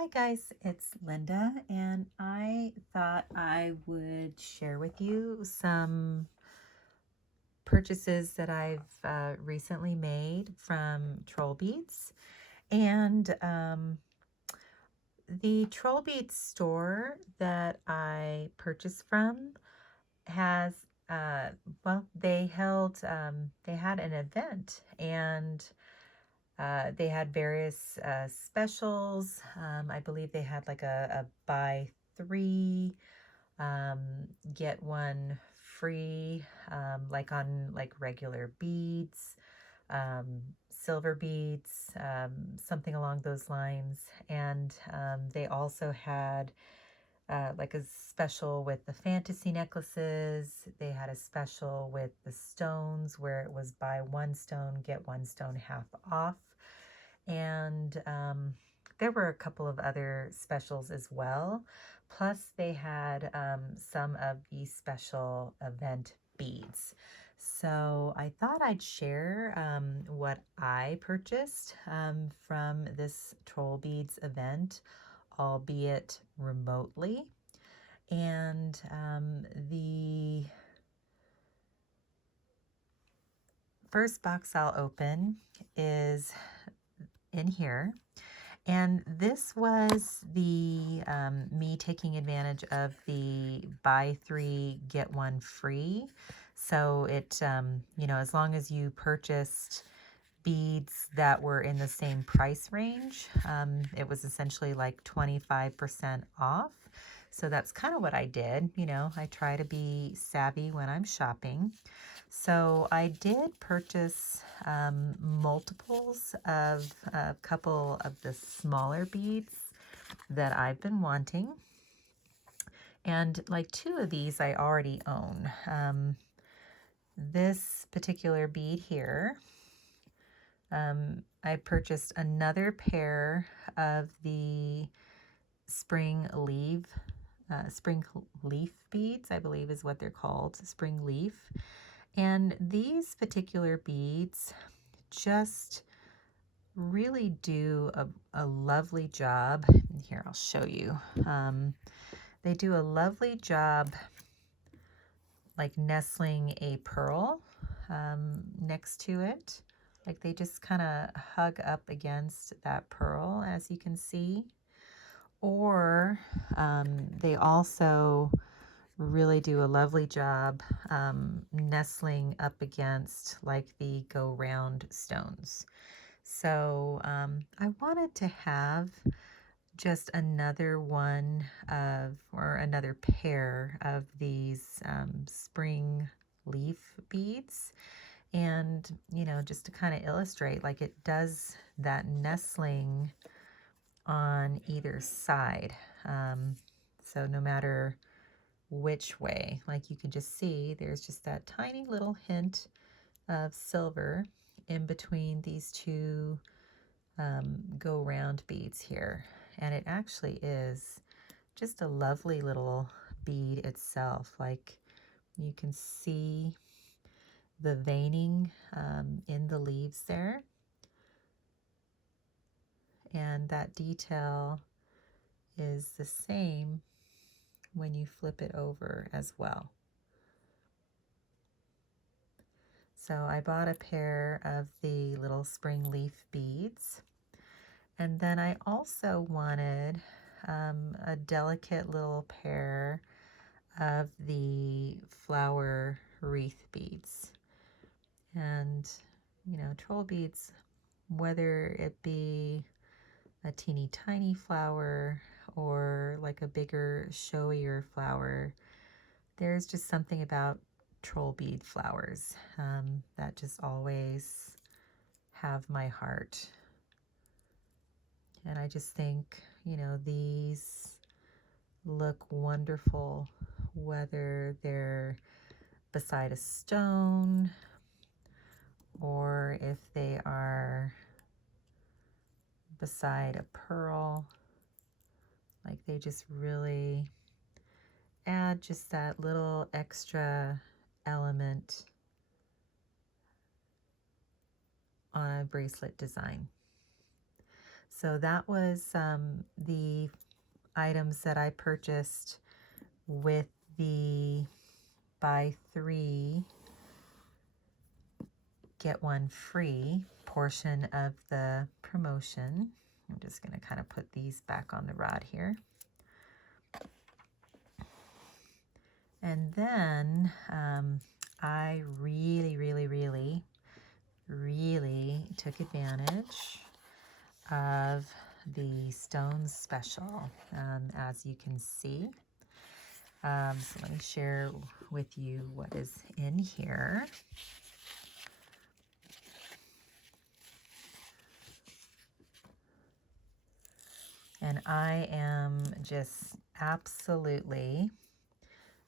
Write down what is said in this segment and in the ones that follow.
Hi guys, it's Linda, and I thought I would share with you some purchases that I've recently made from Trollbeads. And the Trollbeads store that I purchased from has, they had an event, and they had various specials. I believe they had like a buy three, get one free, like on like regular beads, silver beads, something along those lines. And they also had like a special with the fantasy necklaces. They had a special with the stones where it was buy one stone, get one stone half off. And there were a couple of other specials as well. Plus, they had some of the special event beads. So I thought I'd share what I purchased from this Trollbeads event, albeit remotely. And the first box I'll open is in here. And this was the me taking advantage of the buy three, get one free. So it, as long as you purchased beads that were in the same price range, it was essentially like 25% off. So that's kind of what I did. I try to be savvy when I'm shopping. So I did purchase multiples of a couple of the smaller beads that I've been wanting. And like two of these I already own. This particular bead here, I purchased another pair of the spring leaf beads, I believe is what they're called, spring leaf. And these particular beads just really do a lovely job. Here, I'll show you. They do a lovely job like nestling a pearl next to it. Like they just kind of hug up against that pearl, as you can see. Or they also really do a lovely job nestling up against like the go round stones. So I wanted to have just another one or another pair of these spring leaf beads. And, just to kind of illustrate, like it does that nestling on either side. So no matter which way, like you can just see, there's just that tiny little hint of silver in between these two go round beads here. And it actually is just a lovely little bead itself. Like you can see the veining in the leaves there. And that detail is the same when you flip it over as well. So I bought a pair of the little spring leaf beads. And then I also wanted a delicate little pair of the flower wreath beads. And, troll beads, whether it be a teeny tiny flower or like a bigger, showier flower, there's just something about troll bead flowers that just always have my heart. And I just think, these look wonderful, whether they're beside a stone or if they are beside a pearl. Like they just really add just that little extra element on a bracelet design. So that was the items that I purchased with the buy 3 get 1 free portion of the promotion. I'm just going to kind of put these back on the rod here. And then I really took advantage of the Stones special, as you can see. So let me share with you what is in here. And I am just absolutely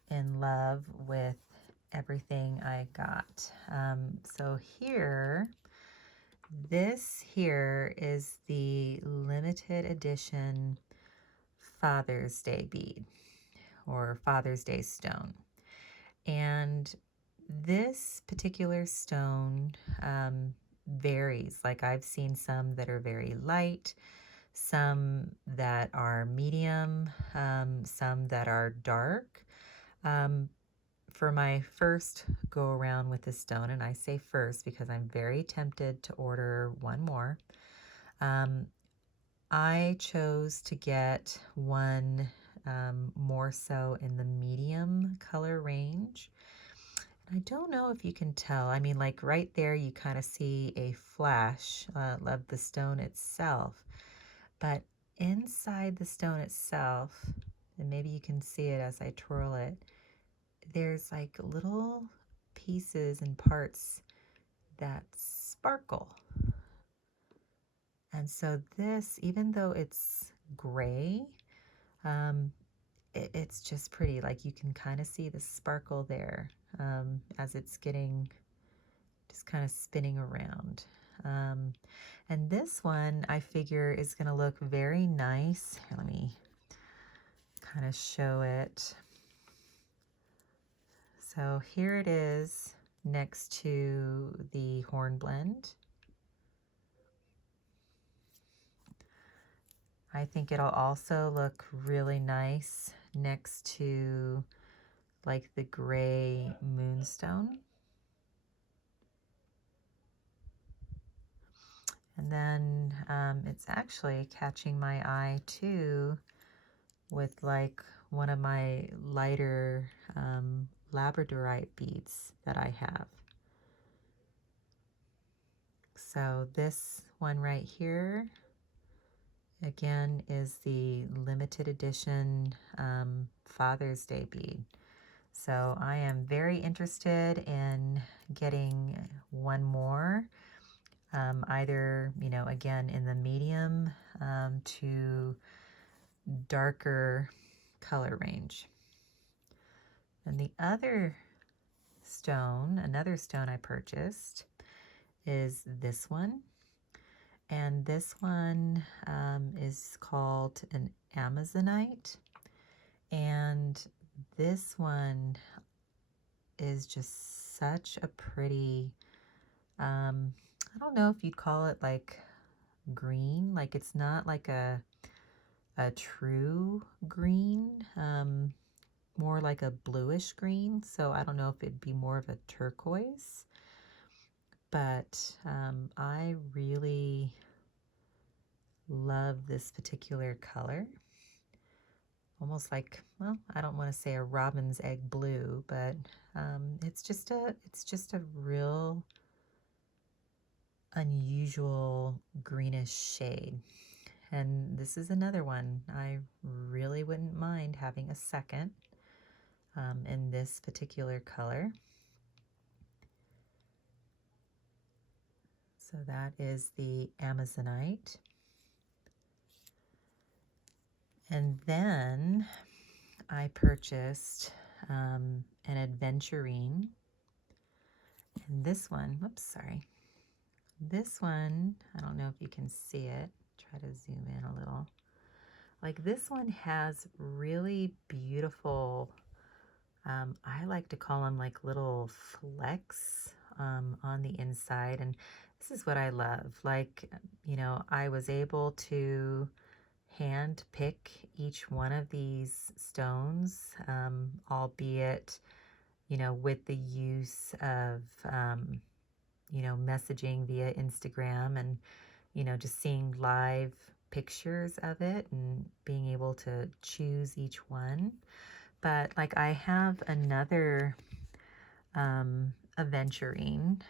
in love with everything I got. So this here is the limited edition Father's Day bead or Father's Day stone. And this particular stone varies. Like I've seen some that are very light, some that are medium, some that are dark. For my first go around with this stone, and I say first because I'm very tempted to order one more, I chose to get one more so in the medium color range. I don't know if you can tell. I mean, like right there, you kind of see a flash of the stone itself. But inside the stone itself, and maybe you can see it as I twirl it, there's like little pieces and parts that sparkle. And so this, even though it's gray, it's just pretty. Like you can kind of see the sparkle there as it's getting just kind of spinning around. And this one I figure is going to look very nice. Here, let me kind of show it. So here it is next to the hornblende. I think it'll also look really nice next to like the gray moonstone. And then it's actually catching my eye too with like one of my lighter labradorite beads that I have. So this one right here, again, is the limited edition Father's Day bead. So I am very interested in getting one more, either, you know, again, in the medium to darker color range. And the other stone, another stone I purchased, is this one. And this one is called an Amazonite. And this one is just such a pretty, I don't know if you'd call it like green. Like it's not like a true green, more like a bluish green. So I don't know if it'd be more of a turquoise. But I really love this particular color. Almost like, well, I don't want to say a robin's egg blue, but it's just a real unusual greenish shade. And this is another one I really wouldn't mind having a second in this particular color. So that is the Amazonite. And then I purchased an aventurine. And this one, whoops, sorry. This one, I don't know if you can see it. Try to zoom in a little. Like this one has really beautiful, I like to call them like little flecks on the inside. And this is what I love. Like, you know, I was able to hand pick each one of these stones, albeit, you know, with the use of, you know, messaging via Instagram and, you know, just seeing live pictures of it and being able to choose each one. But like I have another aventurine.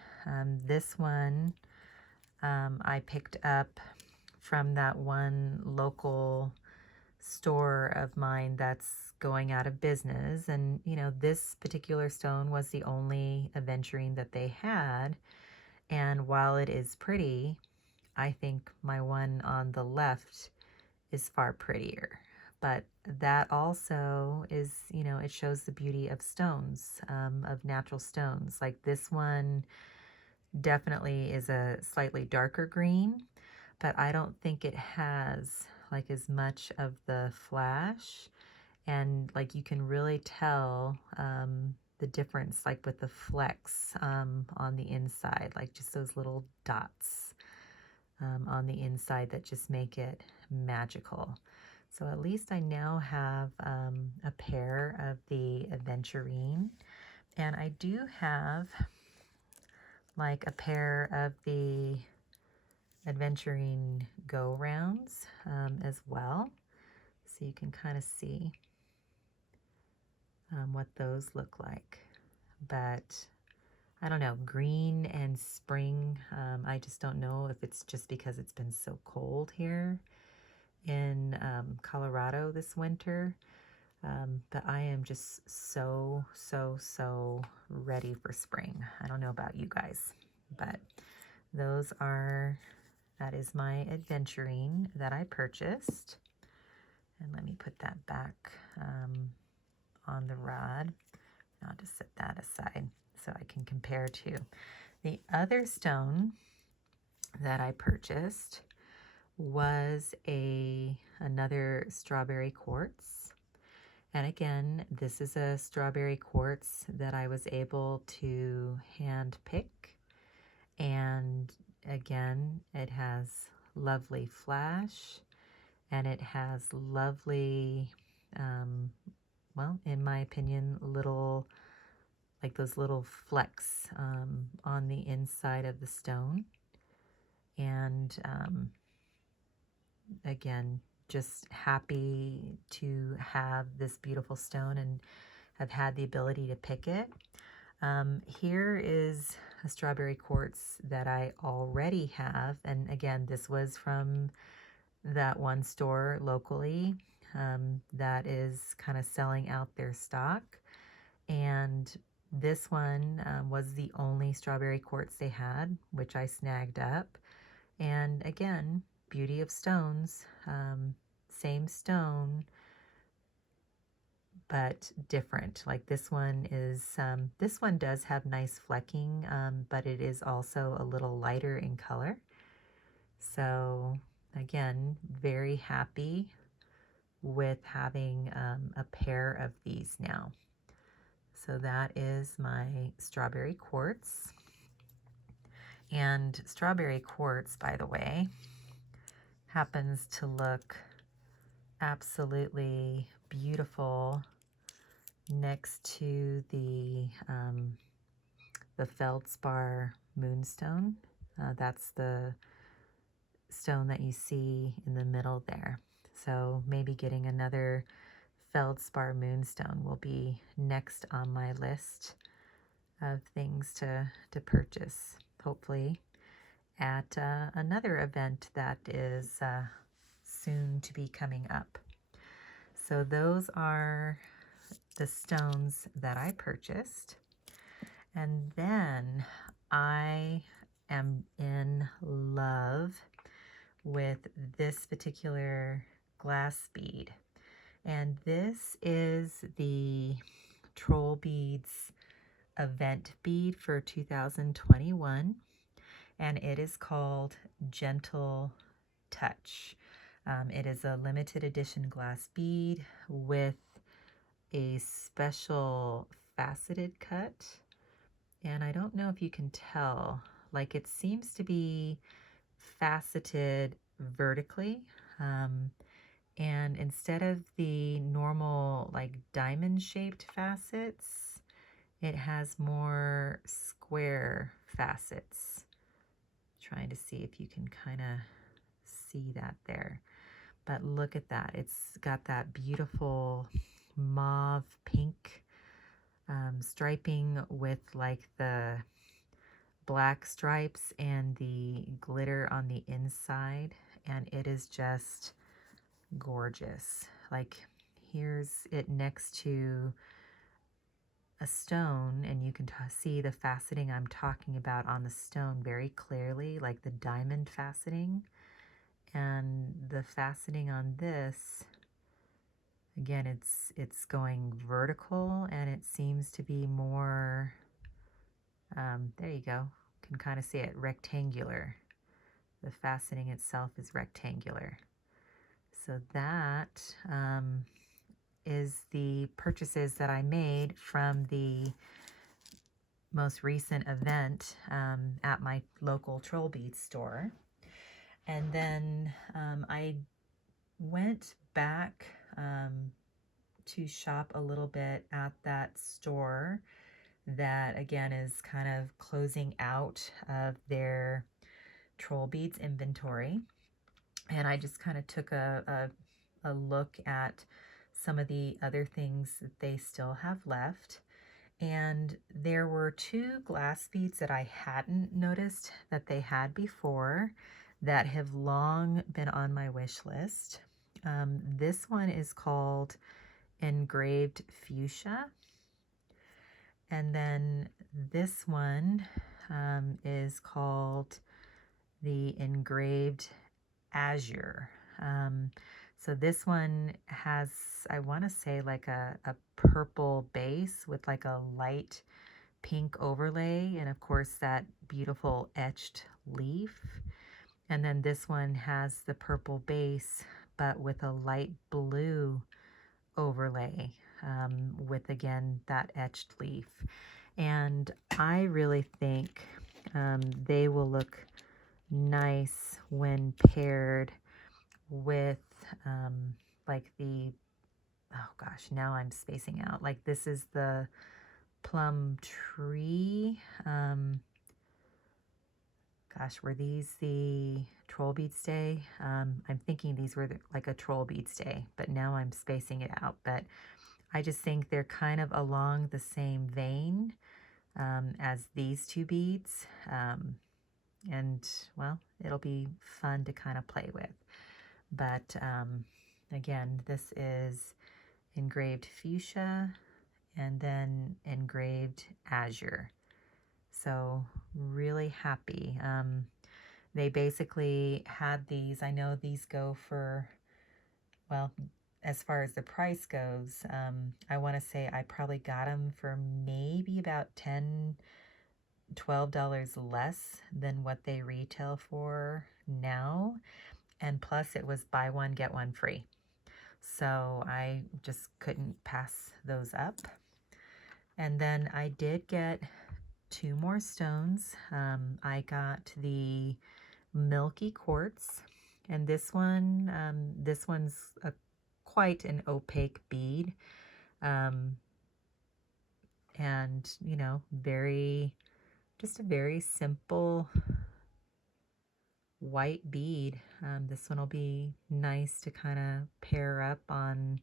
This one I picked up from that one local store of mine that's going out of business. And, you know, this particular stone was the only aventurine that they had. And while it is pretty, I think my one on the left is far prettier. But that also is, you know, it shows the beauty of stones, of natural stones. Like this one definitely is a slightly darker green, but I don't think it has like as much of the flash. And like you can really tell the difference, like with the flecks on the inside, like just those little dots on the inside that just make it magical. So at least I now have a pair of the aventurine, and I do have like a pair of the aventurine go rounds as well. So you can kind of see what those look like. But I don't know, green and spring, I just don't know if it's just because it's been so cold here in Colorado this winter. But I am just so ready for spring. I don't know about you guys, but that is my aventurine that I purchased. And let me put that back on the rod. I'll just set that aside so I can compare to the other stone that I purchased was another strawberry quartz. And again, this is a strawberry quartz that I was able to hand pick. And again, it has lovely flash and it has lovely, well, in my opinion, like those little flecks on the inside of the stone. And again, just happy to have this beautiful stone and have had the ability to pick it. Here is a strawberry quartz that I already have. And again, this was from that one store locally that is kind of selling out their stock. And this one was the only strawberry quartz they had, which I snagged up. And again, beauty of stones, same stone, but different. Like this one does have nice flecking, but it is also a little lighter in color. So again, very happy with having a pair of these now. So that is my strawberry quartz. And strawberry quartz, by the way, happens to look absolutely beautiful next to the feldspar moonstone. That's the stone that you see in the middle there. So maybe getting another feldspar moonstone will be next on my list of things to purchase, hopefully at another event that is soon to be coming up. So those are the stones that I purchased. And then I am in love with this particular glass bead. And this is the Trollbeads Event bead for 2021. And it is called Gentle Touch. It is a limited edition glass bead with a special faceted cut. And I don't know if you can tell, like it seems to be faceted vertically. And instead of the normal like diamond shaped facets, it has more square facets. Trying to see if you can kind of see that there. But look at that. It's got that beautiful mauve pink striping with like the black stripes and the glitter on the inside. And it is just gorgeous. Like here's it next to a stone, and you can see the faceting I'm talking about on the stone very clearly, like the diamond faceting. And the faceting on this, again, it's going vertical, and it seems to be more, there you go, can kind of see it, rectangular. The faceting itself is rectangular. So that is the purchases that I made from the most recent event at my local Trollbeads store. And then I went back to shop a little bit at that store that, again, is kind of closing out of their Trollbeads inventory. And I just kind of took a look at some of the other things that they still have left. And there were 2 glass beads that I hadn't noticed that they had before that have long been on my wish list. This one is called Engraved Fuchsia. And then this one is called the Engraved Azure. So this one has, I want to say, like a purple base with like a light pink overlay, and of course that beautiful etched leaf. And then this one has the purple base, but with a light blue overlay, with, again, that etched leaf. And I really think they will look nice when paired with like the, oh gosh, now I'm spacing out. Like this is the plum tree. Gosh, were these the Trollbeads Day? I'm thinking these were like a Trollbeads Day, but now I'm spacing it out. But I just think they're kind of along the same vein as these 2 beads. And well, it'll be fun to kind of play with. But again, this is Engraved Fuchsia and then Engraved Azure. So really happy. They basically had these, I know these go for, well, as far as the price goes, I want to say I probably got them for maybe about $10, $12 less than what they retail for now. And plus it was buy one, get one free. So I just couldn't pass those up. And then I did get 2 more stones. I got the Milky Quartz, and this one's quite an opaque bead. And, you know, just a very simple white bead. This one will be nice to kind of pair up on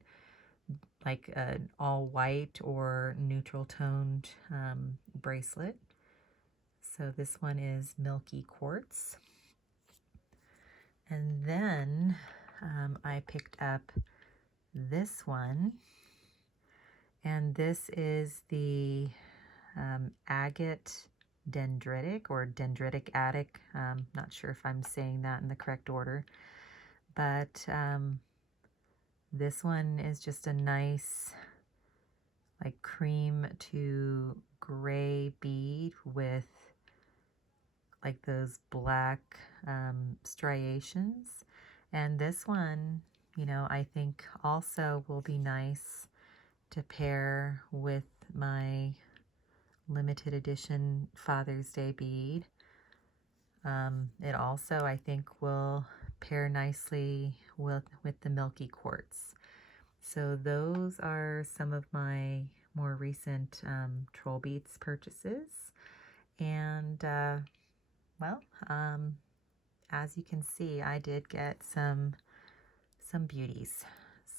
like an all white or neutral toned bracelet. So this one is Milky Quartz. And then I picked up this one, and this is the agate dendritic or dendritic attic. Not sure if I'm saying that in the correct order, but this one is just a nice like cream to gray bead with like those black striations. And this one, you know, I think also will be nice to pair with my limited edition Father's Day bead. It also, I think, will pair nicely with the milky quartz. So those are some of my more recent Trollbeads purchases. And well, as you can see, I did get some beauties.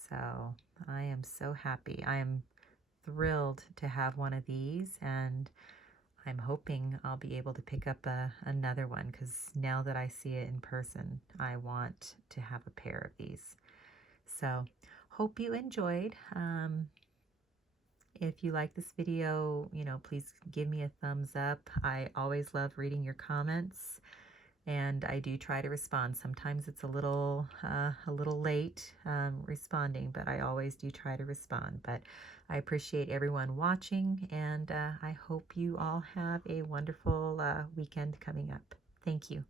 So I am so happy. I am thrilled to have one of these, and I'm hoping I'll be able to pick up another one, because now that I see it in person, I want to have a pair of these. So hope you enjoyed. If you like this video, please give me a thumbs up. I always love reading your comments, and I do try to respond. Sometimes it's a little late responding, but I always do try to respond. But I appreciate everyone watching, and I hope you all have a wonderful weekend coming up. Thank you.